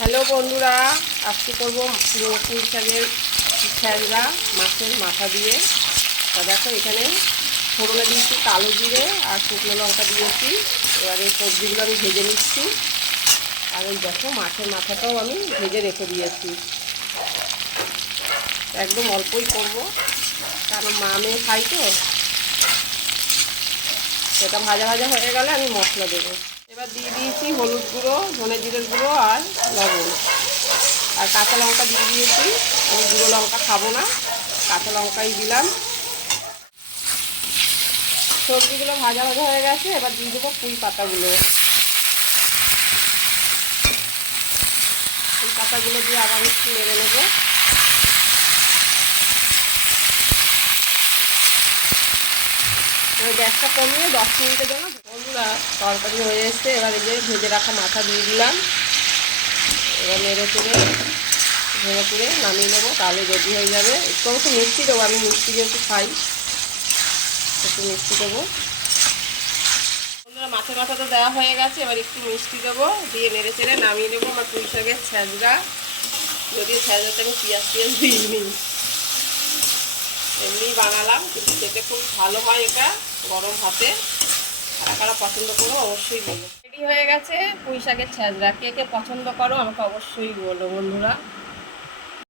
Hello বন্ধুরা, আজকে করবো পুঁই শাকের ছ্যাঁচড়া মাছের মাথা দিয়ে। দেখো এখানে ফোড়নে দিয়েছি কালো জিরে আর শুকনো লঙ্কা দিয়েছি। এবার এই সবজিগুলো আমি ভেজে নিচ্ছি। আর এই দেখো মাছের মাথাটাও আমি ভেজে রেখে দিয়েছি। একদম অল্পই করব, কারণ মা মেয়ে খাই তো। এটা ভাজা ভাজা হয়ে গেলে আমি মশলা দেবো। এবার দিয়ে দিয়েছি হলুদ গুঁড়ো, ধনে জিরের গুঁড়ো আর লবণ, আর কাঁচা লঙ্কা দিয়ে দিয়েছি। আমি গুঁড়ো লঙ্কা খাবো না, কাঁচা লঙ্কাই দিলাম। সবজিগুলো ভাজা ভাজা হয়ে গেছে, এবার দিয়ে দেবো পুঁই পাতাগুলো। পুঁই পাতাগুলো দিয়ে আবার একটু নেড়ে নেবো। এবার গ্যাসটা কমিয়ে 10 মিনিটের জন্য। বন্ধুরা, তরকারি হয়ে এসছে। এবার এই যে ভেজে রাখা মাথা দিয়ে দিলাম। এবার নেড়ে চেড়ে ভেঙে চুড়ে নামিয়ে নেবো, তাহলে রেডি হয়ে যাবে। একটু অবশ্য মিষ্টি দেবো, আমি মিষ্টি যেহেতু খাই একটু মিষ্টি দেবো। বন্ধুরা, মাছের মাথা তো দেওয়া হয়ে গেছে, এবার একটু মিষ্টি দেবো, দিয়ে নেড়ে চেড়ে নামিয়ে নেবো আমার পুঁই শাকের ছ্যাঁচড়া। যদিও ছ্যাঁচড়াতে আমি পেঁয়াজ দিইনি, এমনি বানালাম, কিন্তু খেতে খুব ভালো হয় এটা গরম ভাতে। কারা কারা পছন্দ করো অবশ্যই বলো। রেডি হয়ে গেছে পুঁই শাকের ছ্যাঁচড়া। কে কে পছন্দ করো আমাকে অবশ্যই বলো বন্ধুরা।